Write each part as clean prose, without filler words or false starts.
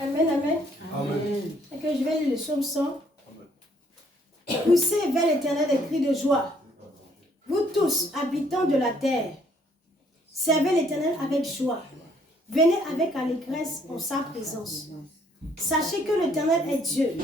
Amen, amen. Amen. Et que je vais lire le psaume 100. Poussez vers l'Éternel des cris de joie. Vous tous, habitants de la terre, servez l'Éternel avec joie. Venez avec allégresse en sa présence. Sachez que l'Éternel est Dieu.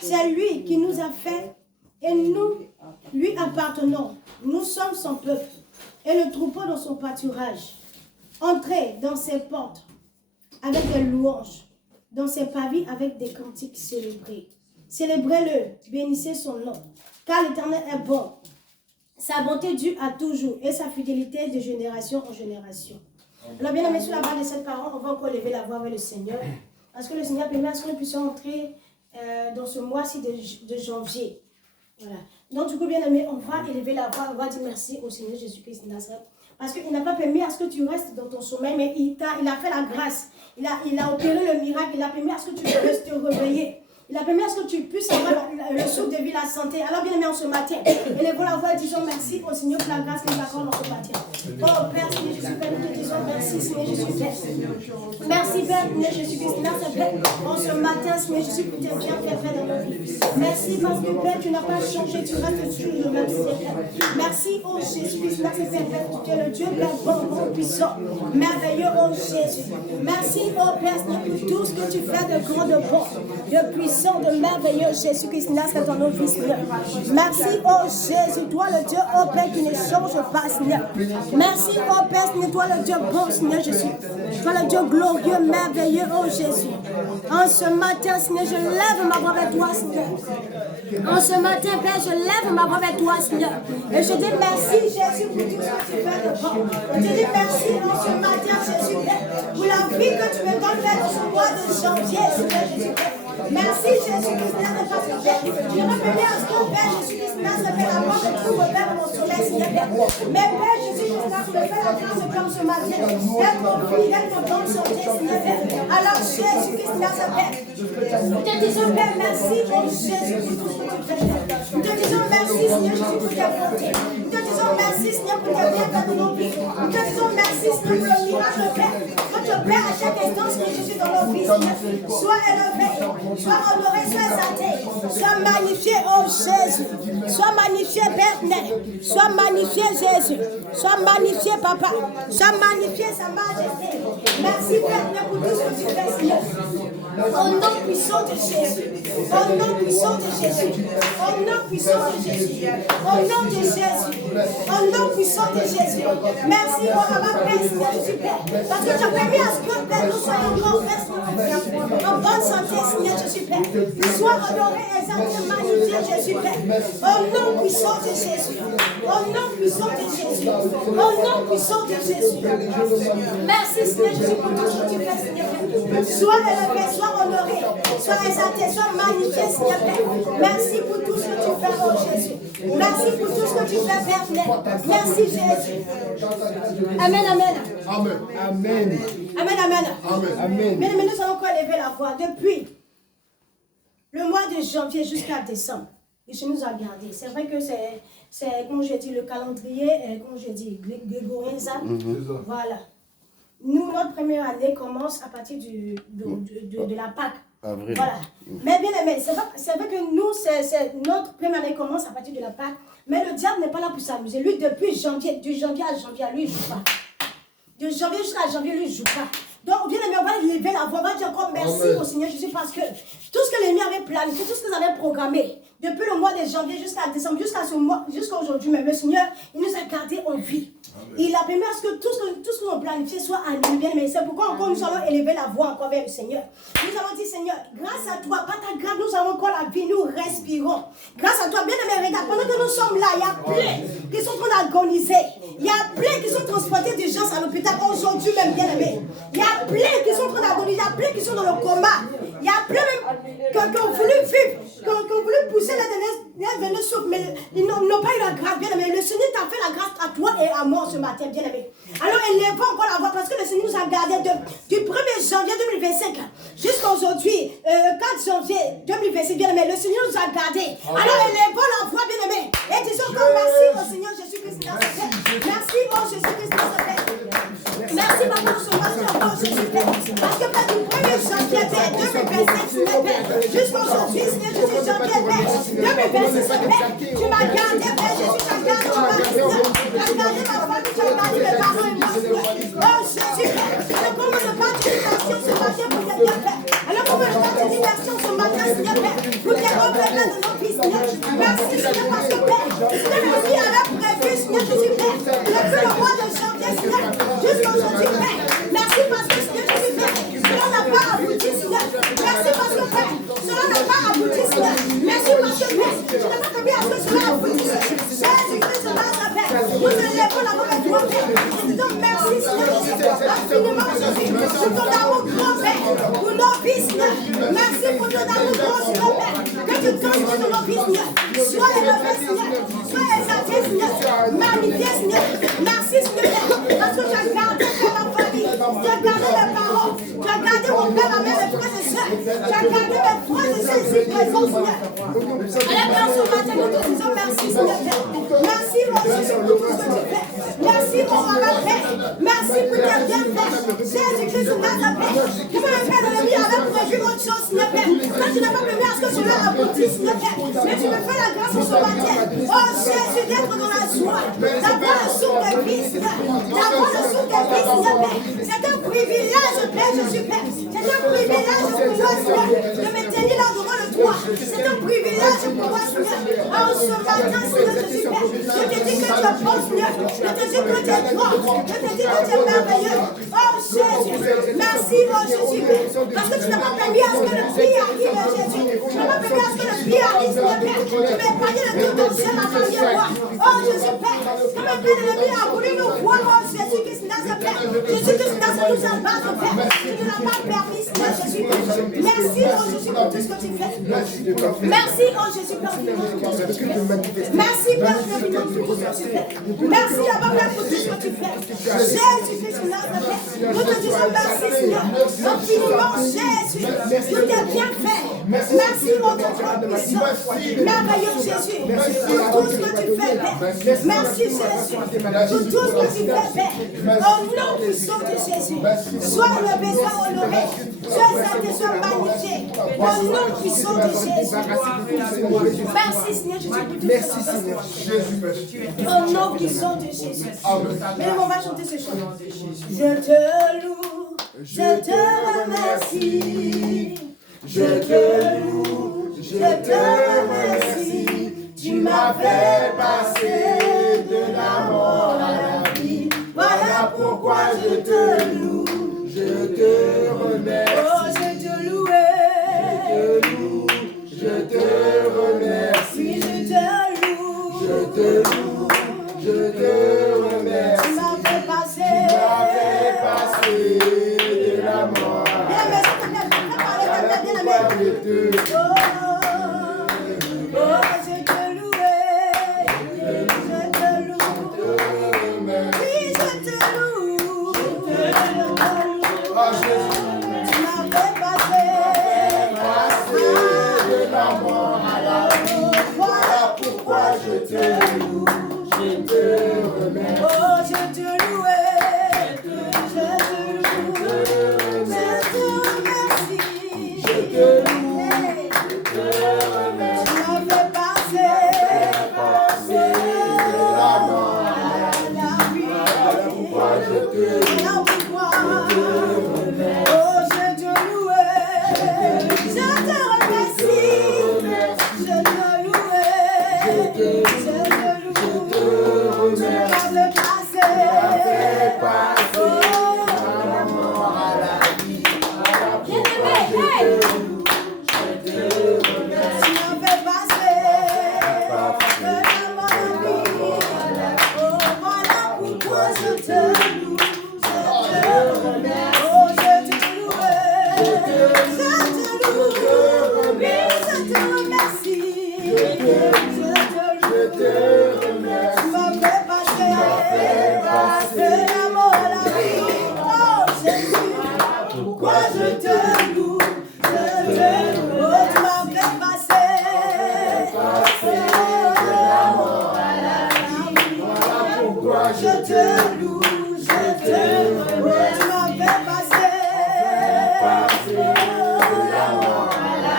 C'est lui qui nous a fait et nous lui appartenons. Nous sommes son peuple et le troupeau dans son pâturage. Entrez dans ses portes avec des louanges, dans ses pavés avec des cantiques célébrés. Célébrez-le, bénissez son nom, car l'Éternel est bon. Sa bonté dure à toujours et sa fidélité de génération en génération. Alors bien aimé, sur la base de cette parole, on va encore lever la voix vers le Seigneur. Parce que le Seigneur permet à ce que nous puissions entrer dans ce mois-ci de janvier. Voilà. Donc du coup, bien aimé, on va élever la voix, on va dire merci au Seigneur Jésus-Christ de Nazareth. Parce qu'il n'a pas permis à ce que tu restes dans ton sommeil, mais il a fait la grâce. Il a opéré le miracle, il a permis à ce que tu puisses te réveiller. Il a permis à ce que tu puisses avoir le souffle de vie, la santé. Alors bien aimé, en ce matin, élevons la voix et disons merci au Seigneur pour la grâce qu'il nous accorde en ce matin. Oh Père, Seigneur Jésus, Père, nous te disons merci, Seigneur Jésus, Père. Merci Père, Seigneur Jésus-Christ, Père. En ce matin, Seigneur Jésus, pour tes bienfaits dans nos vies. Merci parce que Père, tu n'as pas changé, tu restes toujours le même Seigneur. Merci, oh Jésus-Christ, Père, tu es le Dieu Père bon, puissant, merveilleux, oh Jésus. Merci, oh Père, Seigneur, pour tout ce que tu fais de grand, de bon, de puissant, de merveilleux, Jésus-Christ, Nazareth dans nos vies, Seigneur. Merci, oh Jésus, toi le Dieu, oh Père, qui ne change pas, Seigneur. Merci, oh Père, Seigneur, toi le Dieu bon, Seigneur Jésus. Toi le Dieu glorieux, merveilleux, oh Jésus. En ce matin, Seigneur, je lève ma voix vers toi, Seigneur. En ce matin, Père, je lève ma voix vers toi, Seigneur. Et je dis merci, Jésus, pour tout ce que tu fais de bon. Je dis merci en ce matin, Jésus, Père, pour la vie que tu me donnes, Père, dans ce mois de janvier, Seigneur Jésus, Père. Merci, Jésus-Christ, parce que Père, je reconnais à ce que Père Jésus-Christ, Père, avant de tout repère dans mon sommeil, Seigneur, Père. Mais Père Jésus-Christ, tu me fais la grâce comme ce matin. Père, mon fils, d'être en bonne santé, Seigneur, Père. Alors, Jésus-Christ, Père, nous te disons, Père, merci, oh Jésus, pour tout ce que tu fais. Nous te disons merci, Seigneur Jésus, pour tes bontés. Nous te disons merci, Seigneur, pour tes bienfaits de nos vies. Nous te disons merci, Seigneur, pour le miracle, Père. Que tu opères à chaque instant, Seigneur Jésus, dans nos vies, Seigneur. Sois élevé, sois honoré, sois exalté, sois magnifié, oh Jésus. Sois magnifié, Père, sois magnifié, Jésus. Sois magnifié, Papa. Sois magnifié, Sa Majesté. Merci, Père, pour tout ce que tu fais, Seigneur. Au nom puissant de Jésus. Au nom puissant de Jésus. Au nom puissant de Jésus. Au nom de Jésus. Au nom puissant de Jésus. Merci, oh Papa, Père, Seigneur Jésus, Père. Parce que tu as permis à ce que, Père, nous soyons encore, Père, en bonne santé, Seigneur Jésus, Père. Sois honoré, exalté, magnifié, Jésus, Père. Au nom puissant de Jésus. Au nom puissant de Jésus. Au nom puissant de Jésus. Merci, Seigneur Jésus, pour tout ce que tu fais, Seigneur. Sois élevé, sois honoré, sois exalté, sois magnifié, Seigneur Père. Merci pour tout ce que tu fais, oh Jésus. Merci pour tout ce que tu fais, Père. Merci, Jésus. Amen, amen. Amen. Amen. Amen, amen. Amen. Mais nous allons encore élever la voix. Depuis le mois de janvier jusqu'à décembre, il se nous a gardé. C'est vrai que c'est comme je dis, le calendrier, comme je dis, grégorien, ça. Voilà. Nous, notre première année commence à partir de la Pâque. Avril. Voilà. Mais bien aimé, c'est vrai que nous, notre première année commence à partir de la Pâque. Mais le diable n'est pas là pour s'amuser. Lui, depuis janvier, du janvier à janvier, lui, il ne joue pas. De janvier jusqu'à janvier, lui, il ne joue pas. Donc, bien aimé, on va lever la voix, on va dire encore merci au Seigneur Jésus parce que tout ce que l'ennemi avait planifié, tout ce qu'ils avaient programmé, depuis le mois de janvier jusqu'à décembre, jusqu'à ce mois, jusqu'à aujourd'hui, même le Seigneur, il nous a gardés en vie. Il a permis à ce que tout ce qu'on a planifié soit annulé, bien aimé. C'est pourquoi encore nous allons élever la voix encore vers le Seigneur. Nous allons dire, Seigneur, grâce à toi, par ta grâce, nous avons encore la vie, nous respirons. Grâce à toi, bien aimé, regarde, pendant que nous sommes là, il y a plein qui sont en train d'agoniser. Il y a plein qui sont transportés d'urgence à l'hôpital aujourd'hui même, bien aimé. Il y a plein qui sont en train d'agoniser, il y a plein qui sont dans le coma. Il y a plein même qui ont voulu vivre, qui ont voulu pousser la dernière souffle, mais ils n'ont pas eu la grâce, bien aimé. Le Seigneur t'a fait la grâce à toi et à moi ce matin, bien aimé. Alors élevons encore la voix parce que le Seigneur nous a gardés du 1er janvier 2025 jusqu'à aujourd'hui, 4 janvier 2025, bien aimé. Le Seigneur nous a gardés. Alors élevons la voix, bien aimé. Et disons encore merci au Seigneur Jésus-Christ. Merci au Jésus-Christ. Merci, papa, pour ce matin, oh Jésus, parce que pas du 1er janvier, Jusqu'aujourd'hui, Seigneur Jésus, je t'aime, Père. Depuis 26 ans, Père, tu m'as gardé, Père Jésus, tu as gardé mon mari, Seigneur. Tu as gardé ma famille, tu as gardé mes parents et moi, Seigneur. Oh Jésus, Père, je commence à faire une diversion ce matin pour quelqu'un, Père. Alors comment je fais une diversion ce matin, Seigneur, Père, pour les revenants de nos vies, Seigneur. Merci, Seigneur, parce que, Père, Seigneur, la vie avait prévu, Seigneur Jésus, Père, depuis le mois de janvier, Seigneur, jusqu'aujourd'hui, Père. Merci parce que, Seigneur Jésus, Père, cela n'a pas abouti, Seigneur. Merci parce que, Père, cela n'a pas abouti, Seigneur. Merci parce que, Père, tu n'as pas permis à ce que cela aboutisse. Jésus-Christ, Père, nous élevons la main à toi, Père. Donc, merci, Seigneur Jésus, infiniment, Jésus, pour ton amour grand, Père, pour nos vies, Seigneur. Merci pour ton amour grand, Seigneur, Père. Que tu continues dans nos vies, Seigneur. Sois élevé, Seigneur. Sois exalté, Seigneur. Magnifié, Seigneur. Merci, Seigneur, parce que tu as gardé ma famille. Tu as gardé mes parents. Tu as gardé mon père, ma mère, mes frères et sœurs. Tu as gardé mes frères et sœurs ici présents, Seigneur. Alors, ce matin, nous te disons merci, Seigneur. Merci, mon Jésus, pour tout ce que tu fais. Merci, mon roi, Père. Merci pour tes bienfaits. Jésus-Christ, de Nazareth. Je veux le Père de la vie avec prévu autre chose, Seigneur, Père. Quand tu n'as pas permis à ce que cela aboutisse, Seigneur, Père. Mais tu me fais la grâce pour ce matin. Oh, Jésus, d'être dans la joie. D'avoir le souffle de vie, Seigneur. D'avoir le souffle de vie, Seigneur, Père. C'est un privilège, Père Jésus, Père. C'est un privilège pour moi, Seigneur, de me tenir là devant le toit. C'est un privilège pour moi, Seigneur. Oh, ce matin, Seigneur Jésus, Père. Je te dis que tu es bon, Seigneur. Je te dis que tu es grand. Je te dis que tu es merveilleux. Oh, Jésus. Merci, oh Jésus, Père. Parce que tu n'as pas permis à ce que le prix arrive, Jésus. Tu n'as pas permis à ce que le prix arrive, Seigneur, Père. Tu m'as épargné de tout ton ciel, ma famille et moi. Oh, Jésus, Père. Comme un Père de l'ennemi a voulu nous voir, oh, Jésus-Christ, Nazareth. Jésus-Christ, Nazareth nous embrasse, Père. Tu ne l'as pas permis, Seigneur Jésus. Merci, oh Jésus, pour tout ce que tu fais. Merci, oh Jésus, pour tout ce que tu fais. Merci, Père, pour tout ce que tu fais. Merci, Abba, Père, pour tout ce que tu fais. Jésus-Christ, Nazareth. Nous te disons merci, Seigneur. Infiniment, Jésus. Tout est bien fait. Merci, mon Dieu, puissant. Merveilleux, Jésus. Pour tout ce que tu fais, Père. Merci, Jésus. Pour tout ce que tu fais, Père. Au nom puissant de Jésus. Sois élevé, sois honoré. Sois exalté, sois magnifié. Au nom puissant de Jésus. Merci, Seigneur Jésus, pour tout ce que tu fais. Merci, Seigneur Jésus. Au nom puissant de Jésus. Mais on va chanter ce chant. Je te loue, je te remercie. Je te loue, je te remercie. Tu m'as fait passer de la mort à la vie. Voilà pourquoi je te loue. Je te remercie. Oh, je te loue. Je te remercie. Je te loue. Je te loue. Je te remercie. Tu m'as fait passer. Tu m'as fait passer de la mort à la vie. Je te loue. Je te loue. Oui, je te loue. Ah, Jésus. Tu m'as fait passer De la mort à la vie. Voilà pourquoi je te loue. Je te remercie. Oh, je te loue. Je te loue. Je te remercie. Je te loue. Tu m'as fait passer De la mort à la vie. Voilà pourquoi je te loue. Voilà pourquoi. Oh, je te loue. Je te remercie. Je te loue. Je te loue. Tu m'as fait passer. La mort à la vie. Voilà pourquoi je te loue. Je te remercie. Tu m'as fait passer de la mort à la vie. Oh, voilà pourquoi je te loue. Je te remercie. Oh, je te loue. Je te loue. Oui, je te remercie. Je te remercie. Tu m'as fait passer de la mort à la vie. Oh, Jésus, pourquoi je te loue. Je te loue. Oh, tu m'as fait passer de la mort à la vie. Voilà pourquoi Je te loue, je te loue. Tu m'as fait passer de la mort à la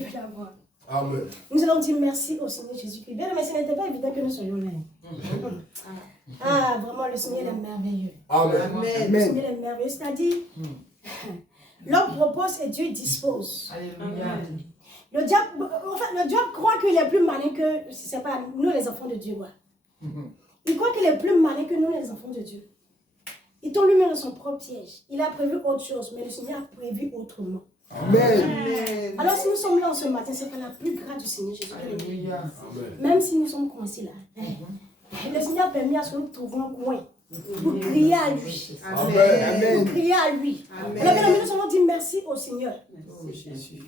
lever la voix. Amen. Nous allons dire merci au Seigneur Jésus-Christ. Bien, mais ce n'était pas évident que nous soyons là. Ah, vraiment, le Seigneur est merveilleux. Amen. Le Seigneur est merveilleux. C'est-à-dire, l'homme propose et Dieu dispose. Alléluia. Le diable croit qu'il est plus malin que, c'est pas nous les enfants de Dieu. Ouais. Il croit qu'il est plus malin que nous les enfants de Dieu. Il tombe lui-même dans son propre piège. Il a prévu autre chose, mais le Seigneur a prévu autrement. Amen. Alors si nous sommes là ce matin, c'est pas la plus grâce du Seigneur Jésus. Alléluia. Même si nous sommes coincés là. Le Seigneur a permis à ce que nous trouvions un coin pour crier à lui. Amen. Pour crier à lui. Alors bien, nous allons dire merci au Seigneur.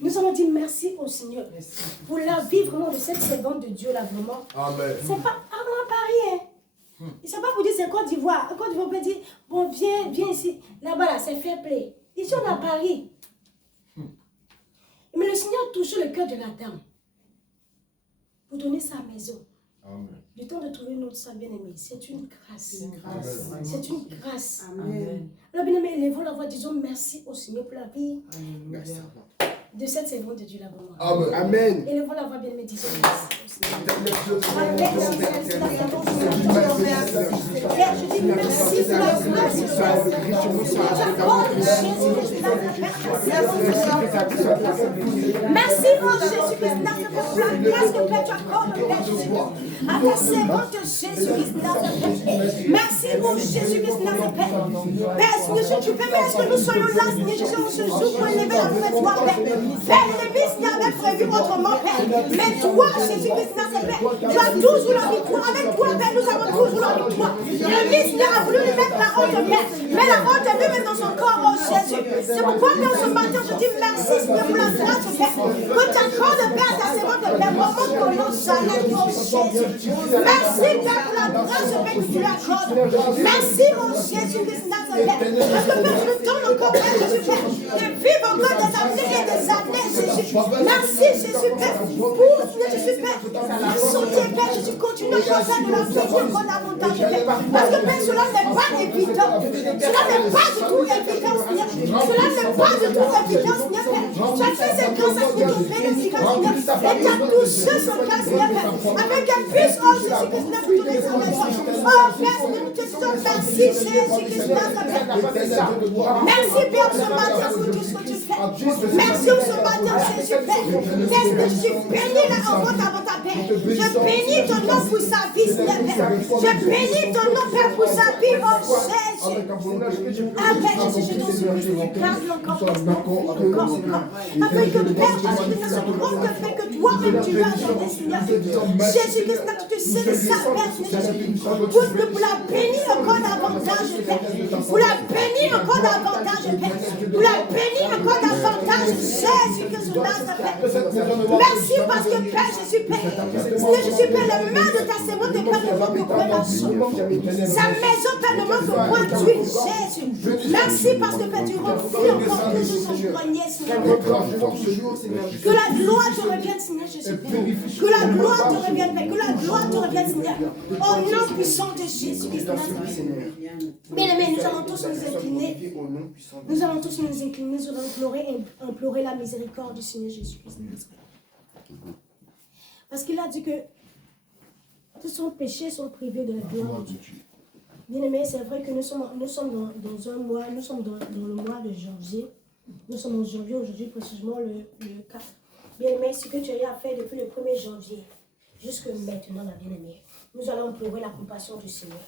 Nous allons dire merci au Seigneur pour la vie vraiment de cette servante de Dieu là vraiment. Amen. C'est pas à Paris. Hein. Il ne s'est pas pour dire c'est Côte d'Ivoire. Côte d'Ivoire peut dire bon viens ici. Là-bas là, c'est fair play. Ici on est à Paris. Mais le Seigneur touche le cœur de la dame pour donner sa maison. Amen. Du temps de trouver notre sa bien-aimé, c'est une grâce. Amen. C'est une grâce. Amen. Alors bien-aimé, élevons la voix, disons merci au Seigneur pour la vie Alléluia. de cette servante de Dieu là vraiment. Amen. Amen. Élevons la voix, bien-aimé, disons merci au Seigneur. Père, je dis merci pour la grâce de merci au Jésus-Christ pour la grâce que Père tu accordes, Père Jésus-Christ. À ta servante Jésus-Christ. Merci pour Jésus-Christ, Père. Père, si tu permets que nous soyons là, Seigneur Jésus, on se joue pour élever la foi de toi, Père. Père, l'ennemi n'avait prévu autrement, Père. Mais toi, Jésus-Christ, Père, tu as toujours la victoire. Avec toi, Père, nous avons toujours la victoire. L'ennemi a voulu lui mettre la honte, Père. Mais la honte est lui dans son corps, oh Jésus. C'est pourquoi, Père, ce matin, je dis merci, Seigneur, pour la grâce, Père. Que tu accordes, Père, ta servante, Père, moment que l'on s'allait, oh Jésus. Merci, Père, pour la grâce, Père, que tu lui accordes. Merci, oh Jésus-Christ, Père. Parce que, Père, tu nous donnes encore, Père, Jésus, Père, de vivre encore des années et des années, Jésus. Merci, Jésus, Père, pour Jésus, Père. À sauter, Père, Jésus, continue à faire de la vie encore davantage, Père. Parce que, Père, cela n'est pas évident. Cela n'est pas du tout évident, Seigneur. Cela n'est pas du tout évident, Seigneur, Père. Tu as fait cette grâce à Seigneur, ton Père, Seigneur. Et tu as touché son cœur, Seigneur, Père. Avec qu'elle puisse, oh Jésus-Christ, retourner sa maison. Oh, Père, nous te disons merci, Jésus-Christ, Père. Merci, Père, ce matin pour tout ce que tu fais. Merci ce matin, Jésus, Père. Père, je suis béni là en votre avant ta Père. Je bénis ton nom pour sa vie, Seigneur, Père. Je bénis ton nom, Père, pour sa vie, oh Jésus. Ah, Père, Jésus, je t'en supplie, garde encore, encore. Afin que, Père, Jésus, que ce grand que fait que toi-même tu vas donner, Seigneur. Jésus, que tu sais de ça, Père, Jésus. Pour la bénir encore davantage, Père. Pour la bénir encore davantage, Père. Pour la bénir encore davantage, Jésus, que ce Père. Merci parce que, Père, Jésus, Père. Seigneur, Jésus, Père, les mains de ta servante, Père, ne manquent point d'argent. Sa maison, Père, ne manque point d'huile, Jésus. Merci parce que, Père, tu remplis encore plus de son poignet, Seigneur. Que la gloire te revienne, Seigneur Jésus, Père. Que la gloire te revienne, Père. Que la gloire te revienne, Seigneur. Au nom puissant de Jésus Christ. Bien aimés, nous allons tous nous incliner. Nous allons tous nous incliner. Nous allons implorer la miséricorde du Seigneur Jésus Christ. Parce qu'il a dit que tous son péchés sont privés de la gloire de Dieu. Bien aimés, c'est vrai que nous sommes dans un mois, nous sommes dans le mois de janvier. Nous sommes en janvier aujourd'hui, précisément le 4. Bien aimé, ce que tu as eu à faire depuis le 1er janvier jusque maintenant, la bien-aimée, nous allons implorer la compassion du Seigneur.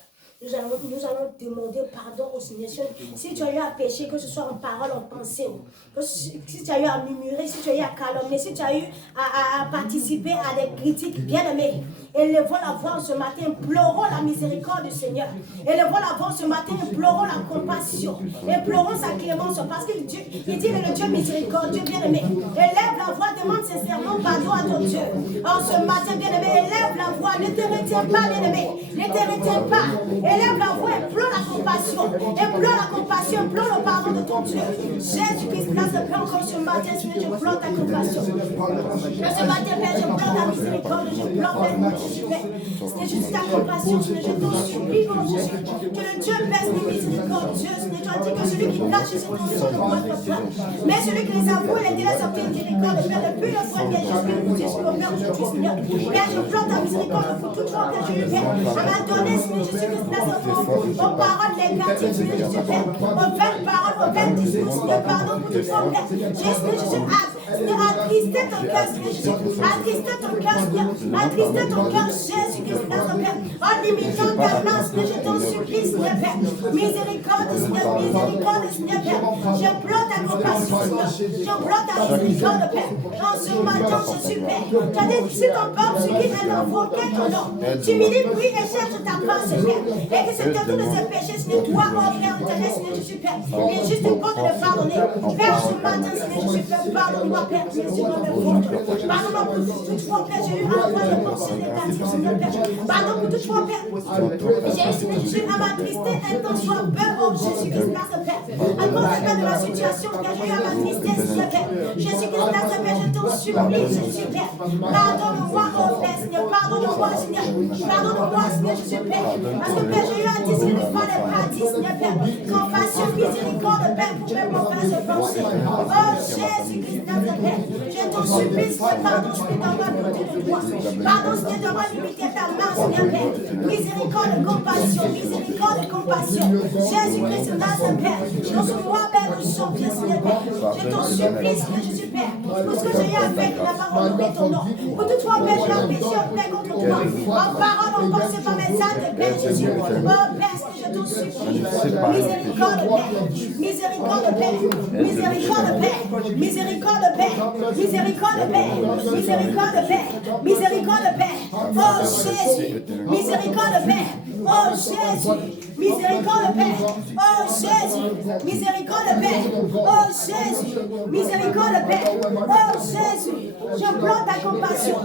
Nous allons demander pardon au Seigneur. Si tu as eu à pécher, que ce soit en parole, en pensée, que si tu as eu à murmurer, si tu as eu à calomnier, si tu as eu à participer à des critiques, bien-aimés, élevons la voix ce matin, implorons la miséricorde du Seigneur. Élevons la voix ce matin, implorons la compassion, implorons sa clémence, parce que Dieu, il dit le Dieu miséricordieux, bien-aimé. Élève la voix, demande sincèrement demande pardon à ton Dieu. En ce matin, bien-aimé, élève la voix. Ne te retiens pas, bien-aimé. Ne te retiens pas. Élève la voix, implore la compassion. Implore la compassion, implore le pardon de ton Dieu. Jésus-Christ, place de paix encore ce matin, Seigneur, je implore ta compassion. Ce matin, Père, je implore ta miséricorde, je implore ta Père. C'est juste ta compassion, Seigneur, je t'en supplie, mon Dieu. Que le Dieu baisse les miséricordieux, Seigneur. Tu as dit que celui qui cache ses intentions ne voit pas. Mais celui qui les avoue et les délaisse obtient miséricorde, Père. Depuis le premier Jésus, nous disons que Père, aujourd'hui, Seigneur. Père, je implore ta miséricorde pour toute fois, Père, je le Père. À m'a donné, Seigneur Jésus-Christ, aux paroles négatives, Seigneur Jésus, Père. Aux vaines paroles, aux vaines discours, Seigneur, pardon pour toute fois, Père. Jésus, Seigneur, attristé ton cœur, Seigneur Jésus. Attristé ton cœur, Seigneur. Attristé ton cœur, Jésus-Christ, Père. En limitant ta place, Seigneur, je t'en supplie, Seigneur, Père. Miséricorde, Seigneur, miséricorde, Seigneur, Père. J'implore ta compassion, Seigneur. J'implore ta miséricorde, Père. En ce matin, je suis Père. Tu as dit, si ton peuple supplie, elle invoquait ton nom. Tu m'élis, prie et cherche ta face, Père. Et que c'est tout de ce péché, Seigneur, toi, oh Père, éternel, Seigneur, je suis Père. Il est juste bon de le pardonner. Père, ce matin, Seigneur, je suis Père. Pardonne-moi, Père, tu es sur mes fautes. Pardonne-moi pour toute fois, Père, j'ai eu un point de pensée négative, Seigneur, Père. Pardon pour toute fois, Père. J'ai, Seigneur, je suis à m'attrister, intention, peur, oh Jésus-Christ, Père. À cause de la situation, Père, j'ai eu à m'attrister, Seigneur, Père. Jésus-Christ, Père, je t'en supplie, Jésus, Père. Pardonne-moi, oh Père, Seigneur, pardonne-moi, Seigneur. Pardonne-moi, Seigneur, Jésus, Père. Parce que, Père, j'ai eu à dire une fois les pratiques, Seigneur, Père. Compassion, miséricorde, Père, pour mes mauvaises pensées. Oh Jésus-Christ, Père. Je t'en supplie, Seigneur, pardon, je peux t'envoyer à côté de toi. Pardon, Seigneur, de moi limiter ta main, Seigneur, Père. Miséricorde, compassion, miséricorde, compassion. Jésus-Christ, Père. Dans ce mois, Père, nous sommes bien, Seigneur, Père. Je t'en supplie, Seigneur, Jésus, Père. Pour ce que j'ai eu à faire, qui n'a pas honoré ton nom. Pour toutefois, Père, j'ai un péché, Père, contre toi. En parole, en pensée, par mes actes, Père Jésus. Oh, Père, je t'en supplie. Miséricorde, Père. Miséricorde, Père. Miséricorde, Père. Miséricorde, Père. Miséricorde, Père. Miséricorde, Père. Miséricorde, Père. Oh, Jésus. Miséricorde, Père. Oh, Jésus. Miséricorde, Père. Oh, Jésus. Miséricorde, Père. Oh, Jésus. Miséricorde, Père. Oh, Jésus. J'implore ta compassion.